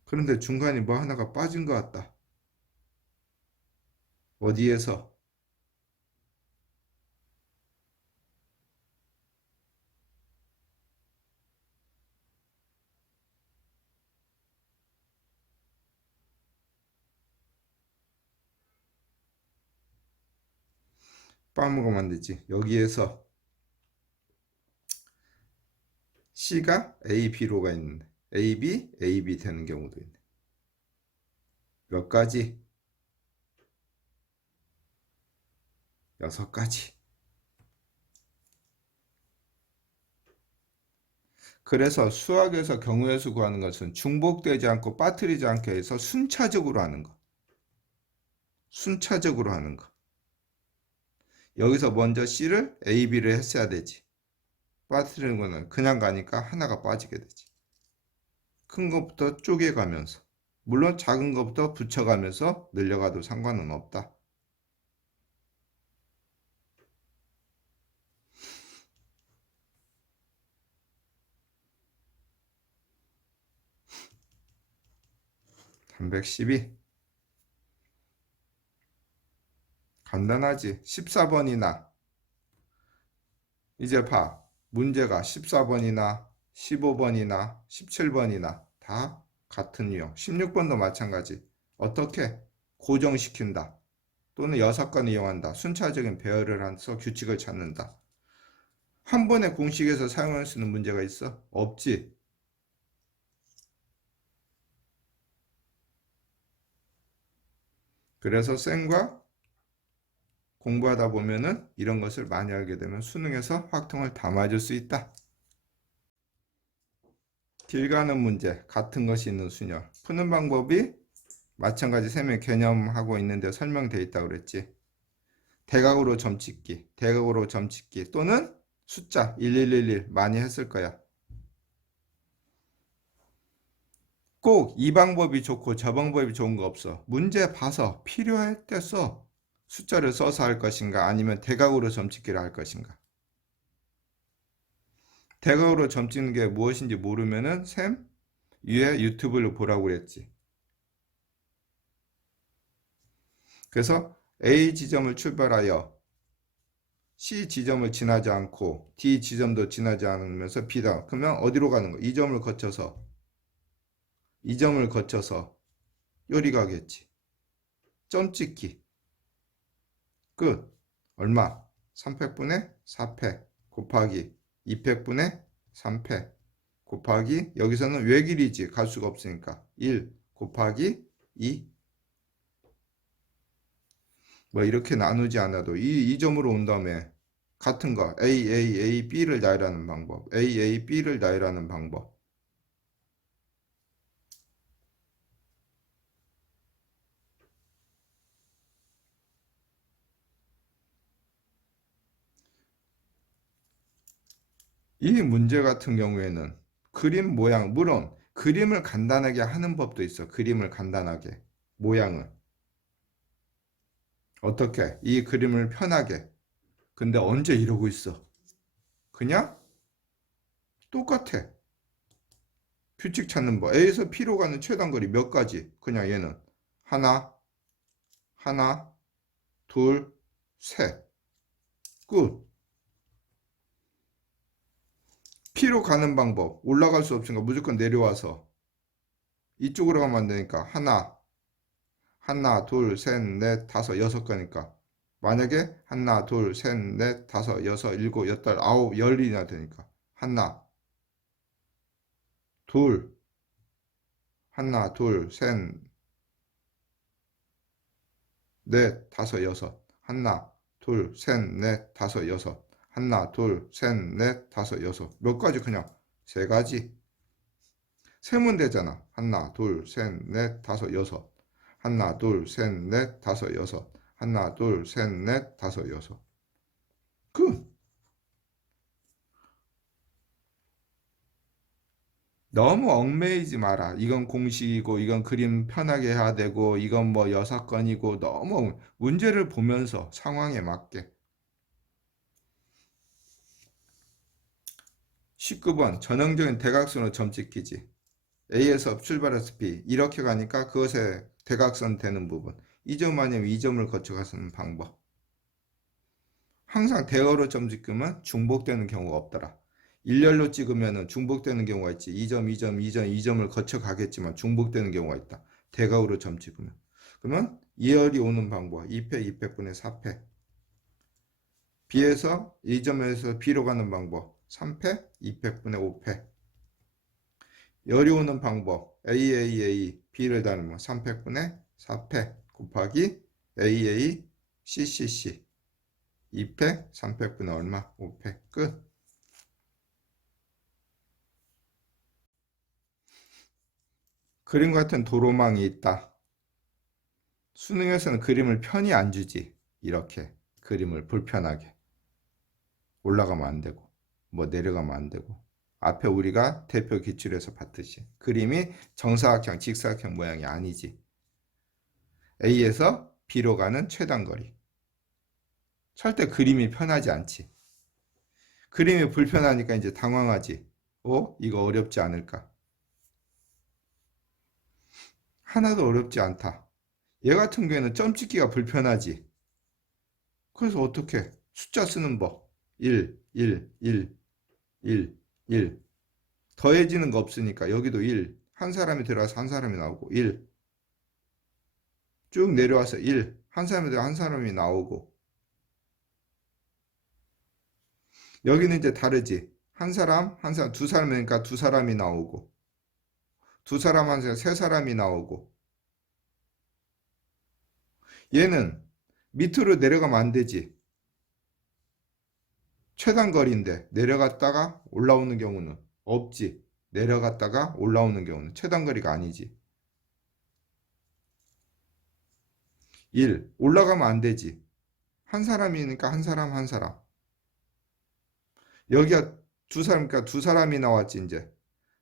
그런데 중간에 뭐 하나가 빠진 것 같다. 어디에서? 빠먹으면 되지. 여기에서 C가 A, B로가 있는데 A, B, A, B 되는 경우도 있네. 몇 가지? 6가지. 그래서 수학에서 경우의 수 구하는 것은 중복되지 않고 빠뜨리지 않게 해서 순차적으로 하는 거. 순차적으로 하는 거. 여기서 먼저 C를 A, B를 했어야 되지. 빠뜨리는 거는 그냥 가니까 하나가 빠지게 되지. 큰 것부터 쪼개가면서. 물론 작은 것부터 붙여가면서 늘려가도 상관은 없다. (312) 간단하지. 14번이나 이제 봐. 문제가 14번이나 15번이나 17번이나 다 같은 유형. 16번도 마찬가지. 어떻게? 고정시킨다. 또는 6건 이용한다. 순차적인 배열을 해서 규칙을 찾는다. 한 번의 공식에서 사용할 수 있는 문제가 있어? 없지. 그래서 쌤과 공부하다 보면은 이런 것을 많이 알게 되면 수능에서 확통을 다 맞을 수 있다. 길 가는 문제, 같은 것이 있는 순열. 푸는 방법이 마찬가지 셈의 개념하고 있는데 설명되어 있다고 그랬지. 대각으로 점찍기, 대각으로 점찍기 또는 숫자 1111 많이 했을 거야. 꼭 이 방법이 좋고 저 방법이 좋은 거 없어. 문제 봐서 필요할 때 써. 숫자를 써서 할 것인가 아니면 대각으로 점찍기를 할 것인가. 대각으로 점찍는 게 무엇인지 모르면은 쌤 위에 유튜브를 보라고 그랬지. 그래서 A 지점을 출발하여 C 지점을 지나지 않고 D 지점도 지나지 않으면서 B다. 그러면 어디로 가는 거? 이 점을 거쳐서 요리 가겠지. 점찍기. 끝. 얼마? 3팩분의 4팩 곱하기 2팩분의 3팩 곱하기 여기서는 외길이지. 갈 수가 없으니까 1 곱하기 2. 뭐 이렇게 나누지 않아도 이 점으로 온 다음에 같은 거 A, A, A, B를 나열하는 방법. A, A, B를 나열하는 방법. 이 문제 같은 경우에는 그림 모양, 물론 그림을 간단하게 하는 법도 있어. 그림을 간단하게. 모양을. 어떻게? 이 그림을 편하게. 근데 언제 이러고 있어? 그냥 똑같아. 규칙 찾는 법. A에서 P로 가는 최단거리 몇 가지? 그냥 얘는 하나, 하나, 둘, 셋. 끝. P로 가는 방법. 올라갈 수 없으니까 무조건 내려와서 이쪽으로 가면 안 되니까 하나, 둘, 셋, 넷, 다섯, 6거니까 만약에 하나, 둘, 셋, 넷, 다섯, 여섯, 일곱, 여덟, 아홉, 열이나 되니까 하나, 둘, 하나, 둘, 셋, 넷, 다섯, 여섯, 하나, 둘, 셋, 넷, 다섯, 여섯, 하나, 둘, 셋, 넷, 다섯, 여섯. 몇 가지? 그냥 3가지. 세면 되잖아. 하나, 둘, 셋, 넷, 다섯, 여섯. 하나, 둘, 셋, 넷, 다섯, 여섯. 하나, 둘, 셋, 넷, 다섯, 여섯. 너무 얽매이지 마라. 이건 공식이고, 이건 그림 편하게 해야 되고, 이건 뭐 6건이고, 너무 문제를 보면서 상황에 맞게. 19번 전형적인 대각선으로 점찍기지. A에서 출발해서 B 이렇게 가니까 그것에 대각선 되는 부분. 이 점 아니면 이 점을 거쳐가는 방법. 항상 대각으로 점 찍으면 중복되는 경우가 없더라. 일렬로 찍으면 중복되는 경우가 있지. 2점, 2점, 2점, 2점을 거쳐 가겠지만 중복되는 경우가 있다. 대각으로 점 찍으면. 그러면 이열이 오는 방법. 2팩, 2팩분의 4팩. B에서 이 점에서 B로 가는 방법 3패, 2패분의 5패. 열이 오는 방법 AAA, B를 나누면 3패분의 4패 곱하기 AA, CCC. 2패, 3패분의 얼마? 5패. 끝. 그림 같은 도로망이 있다. 수능에서는 그림을 편히 안 주지. 이렇게 그림을 불편하게. 올라가면 안 되고 뭐 내려가면 안 되고 앞에 우리가 대표 기출에서 봤듯이 그림이 정사각형, 직사각형 모양이 아니지. A에서 B로 가는 최단거리. 절대 그림이 편하지 않지. 그림이 불편하니까 이제 당황하지. 이거 어렵지 않을까? 하나도 어렵지 않다. 얘 같은 경우에는 점 찍기가 불편하지. 그래서 어떻게? 숫자 쓰는 법. 1, 1, 1, 1, 1. 더해지는 거 없으니까 여기도 1. 한 사람이 들어와서 한 사람이 나오고 1. 쭉 내려와서 1. 한 사람이 들어와 한 사람이 나오고. 여기는 이제 다르지. 한 사람, 두 사람이니까 두 사람이 나오고. 두 사람, 한 사람, 세 사람이 나오고. 얘는 밑으로 내려가면 안 되지. 최단거리인데 내려갔다가 올라오는 경우는 없지. 내려갔다가 올라오는 경우는 최단거리가 아니지. 1. 올라가면 안 되지. 한 사람이니까 한 사람, 한 사람. 여기가 두 사람이니까 두 사람이 나왔지, 이제.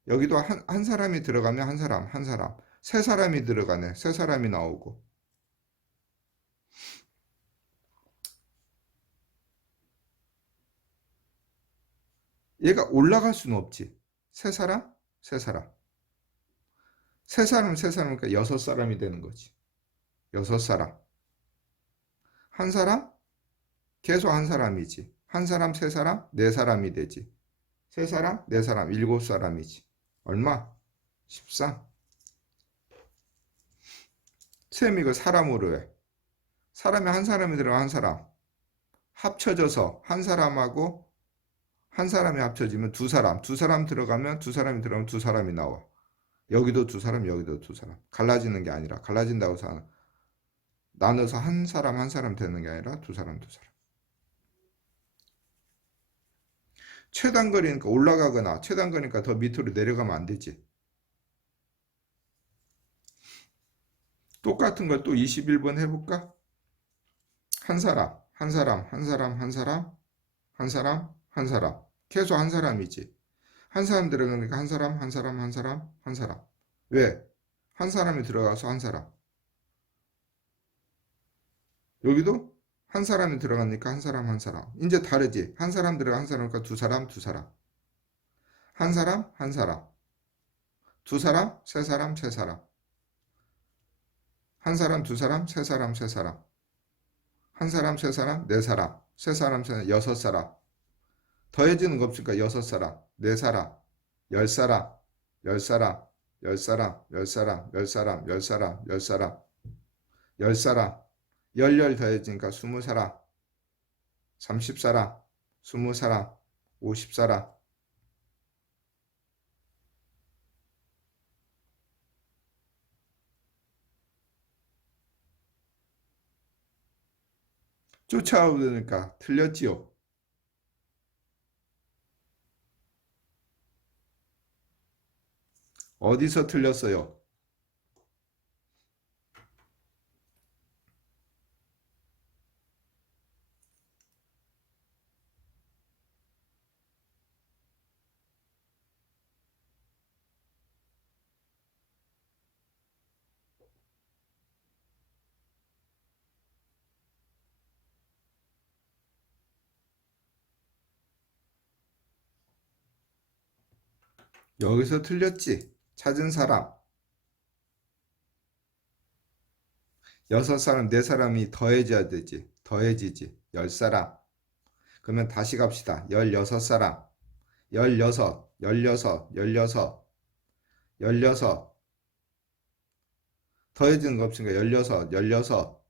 여기도 한 사람이 들어가면 한 사람, 한 사람. 세 사람이 들어가네. 세 사람이 나오고. 얘가 올라갈 수는 없지. 세 사람, 세 사람. 세 사람, 세 사람이니까 여섯 사람이 되는 거지. 여섯 사람. 한 사람? 계속 한 사람이지. 한 사람, 세 사람, 네 사람이 되지. 세 사람, 네 사람, 일곱 사람이지. 얼마? 13. 쌤 이거 사람으로 해. 사람이 한 사람이 들어가 한 사람. 합쳐져서 한 사람하고 한 사람이 합쳐지면 두 사람. 두 사람 들어가면 두 사람이 들어가면 두 사람이 나와. 여기도 두 사람, 여기도 두 사람. 갈라지는 게 아니라 갈라진다고 해서 나눠서 한 사람 한 사람 되는 게 아니라 두 사람 두 사람. 최단거리니까 올라가거나 최단거리니까 더 밑으로 내려가면 안 되지. 똑같은 걸 또 21번 해볼까? 한 사람, 한 사람, 한 사람, 한 사람, 한 사람, 한 사람. 계속 한 사람이지. 한 사람 들어가니까 한 사람, 한 사람, 한 사람, 한 사람. 왜? 한 사람이 들어가서 한 사람. 여기도 한 사람이 들어가니까 한 사람, 한 사람. 이제 다르지. 한 사람 들어가 한 사람이니까 두 사람, 두 사람. 한 사람, 한 사람. 두 사람, 세 사람, 세 사람. 한 사람, 두 사람, 세 사람, 세 사람. 한 사람, 세 사람, 네 사람. 세 사람, 세 사람, 여섯 사람. 더해지는 거 없으니까 여섯 사람, 네 사람, 열 사람, 열 사람, 열 사람, 열 사람, 열 사람, 열 사람, 열 사람, 열 사람. 열 더해지니까 20사람, 30사람, 20사람, 50사람. 쫓아오니까 틀렸지요. 어디서 틀렸어요? 여기서 틀렸지. 찾은 사람. 여섯 사람, 네 사람이 더해져야 되지. 더해지지. 열 사람. 그러면 다시 갑시다. 16사람. 16, 16, 16, 16. 더해지는 거 없으니까 16, 16,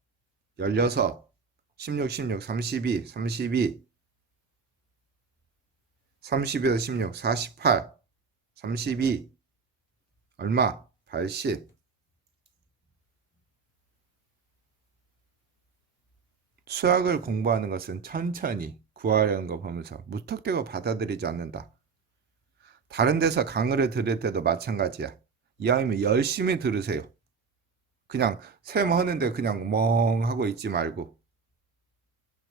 16. 16, 16, 32, 32, 32에서 16, 48, 32, 얼마? 80. 수학을 공부하는 것은 천천히 구하려는 거 보면서 무턱대고 받아들이지 않는다. 다른 데서 강의를 들을 때도 마찬가지야. 이왕이면 열심히 들으세요. 그냥 셈 하는데 그냥 멍 하고 있지 말고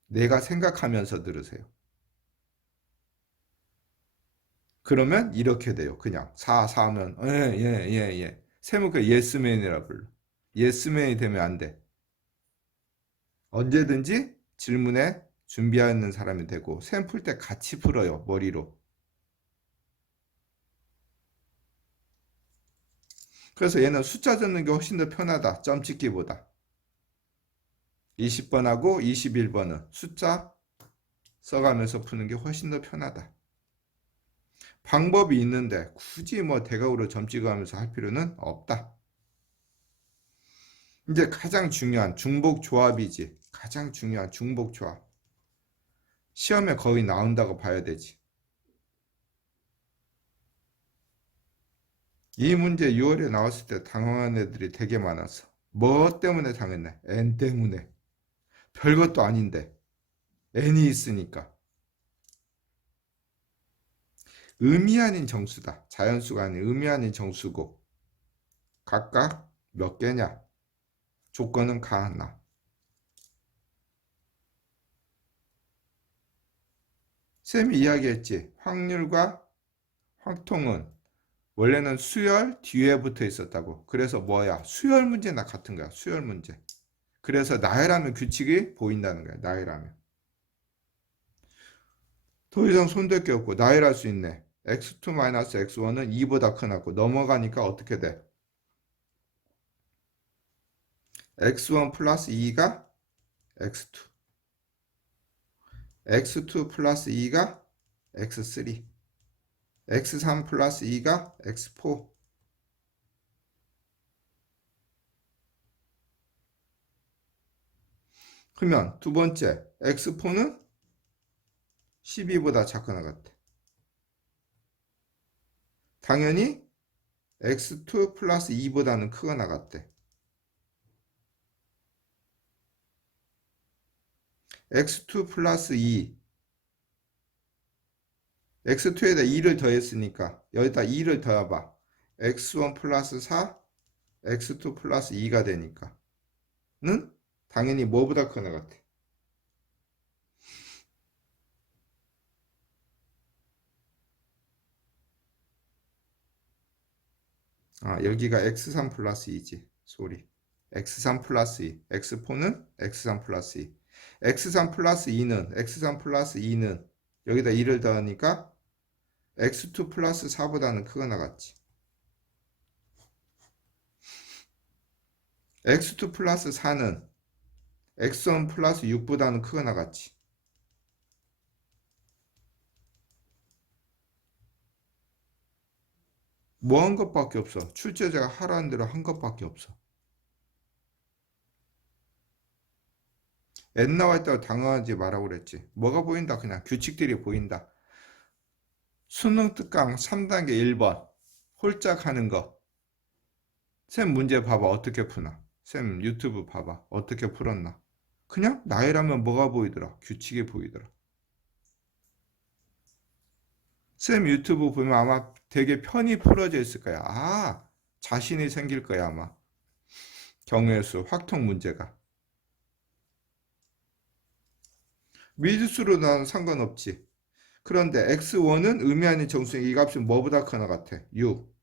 내가 생각하면서 들으세요. 그러면 이렇게 돼요. 그냥 4, 4면 예. 셈은 그 예스맨이라 불러. 예스맨이 되면 안 돼. 언제든지 질문에 준비하는 사람이 되고 셈 풀 때 같이 풀어요. 머리로. 그래서 얘는 숫자 적는 게 훨씬 더 편하다. 점 찍기보다. 20번하고 21번은 숫자 써가면서 푸는 게 훨씬 더 편하다. 방법이 있는데 굳이 뭐 대각으로 점 찍어가면서 할 필요는 없다. 이제 가장 중요한 중복 조합이지. 가장 중요한 중복 조합. 시험에 거의 나온다고 봐야 되지. 이 문제 6월에 나왔을 때 당황한 애들이 되게 많았어. 뭐 때문에 당했네? n 때문에. 별것도 아닌데. n이 있으니까. 의미 아닌 정수다. 자연수가 아닌 의미 아닌 정수고. 각각 몇 개냐? 조건은 가하나. 쌤이 이야기했지. 확률과 확통은 원래는 수열 뒤에 붙어 있었다고. 그래서 뭐야? 수열 문제나 같은 거야. 수열 문제. 그래서 나열하면 규칙이 보인다는 거야. 나열하면. 더 이상 손댈 게 없고 나열할 수 있네. x2-x1은 2보다 크나고 넘어가니까 어떻게 돼? x1 플러스 2가 x2. x2 플러스 2가 x3. x3 플러스 2가 x4. 그러면 두 번째 x4는 12보다 작거나 같아. 당연히 x2 플러스 2보다는 크거나 같대. x2 플러스 2. x2에다 2를 더했으니까 여기다 2를 더해봐. x1 플러스 4, x2 플러스 2가 되니까 는 당연히 뭐보다 크거나 같아. 아, 여기가 x3 플러스 2지. 소리. x3 플러스 2. x4는 x3 플러스 2. x3 플러스 2는 여기다 2를 더하니까 x2 플러스 4보다는 크거나 같지. x2 플러스 4는 x1 플러스 6보다는 크거나 같지. 뭐 한 것밖에 없어. 출제자가 하라는 대로 한 것밖에 없어. n 나와 있다고 당황하지 말라고 그랬지. 뭐가 보인다? 그냥 규칙들이 보인다. 수능 특강 3단계 1번 홀짝 하는 거. 쌤 문제 봐봐. 어떻게 푸나. 쌤 유튜브 봐봐. 어떻게 풀었나. 그냥 나열하면 뭐가 보이더라. 규칙이 보이더라. 쌤 유튜브 보면 아마 되게 편히 풀어져 있을 거야. 아, 자신이 생길 거야 아마. 경우의 수, 확통 문제가. 미지수로 난 상관없지. 그런데 x1은 의미 아닌 정수의 이 값은 뭐보다 크나 같아? 6.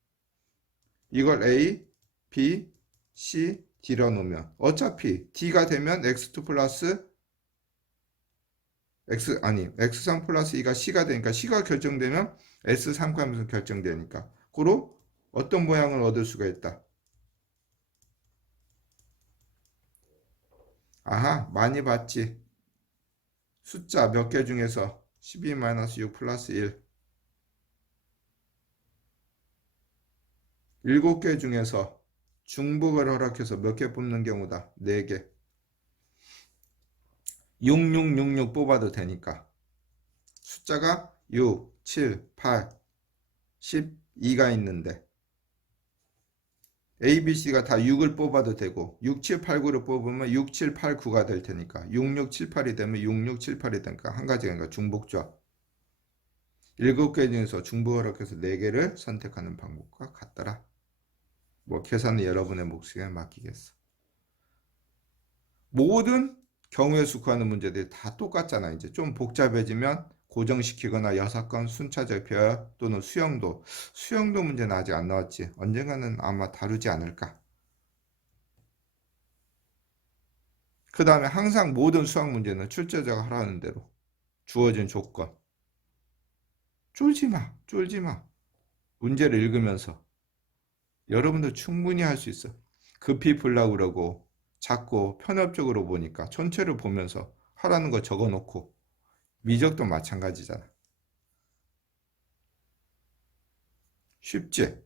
이걸 a, b, c, d로 놓으면 어차피 d가 되면 x2 플러스 x3 플러스 2가 c가 되니까 c가 결정되면 s3 값에서 결정되니까 고로 어떤 모양을 얻을 수가 있다. 아하, 많이 봤지. 숫자 몇 개 중에서 12-6 플러스 1 7개 중에서 중복을 허락해서 몇 개 뽑는 경우다. 4개. 6666 뽑아도 되니까. 숫자가 6, 7, 8, 12가 있는데 A, B, C가 다 6을 뽑아도 되고 6, 7, 8, 9를 뽑으면 6, 7, 8, 9가 될 테니까 6, 6, 7, 8이 되면 6, 6, 7, 8이 되니까 한 가지가 그러니까 중복조합. 7개 중에서 중복으로해서 4개를 선택하는 방법과 같더라. 뭐 계산은 여러분의 몫에 맡기겠어. 모든 경우의 수 구하는 문제들이 다 똑같잖아. 이제 좀 복잡해지면 고정시키거나 여사건, 순차적 배열 또는 수영도. 수영도 문제는 아직 안 나왔지. 언젠가는 아마 다루지 않을까. 그 다음에 항상 모든 수학 문제는 출제자가 하라는 대로 주어진 조건. 쫄지 마, 쫄지 마. 문제를 읽으면서 여러분도 충분히 할 수 있어. 급히 보려고 그러고 자꾸 편협적으로 보니까 전체를 보면서 하라는 거 적어놓고 미적도 마찬가지잖아. 쉽지?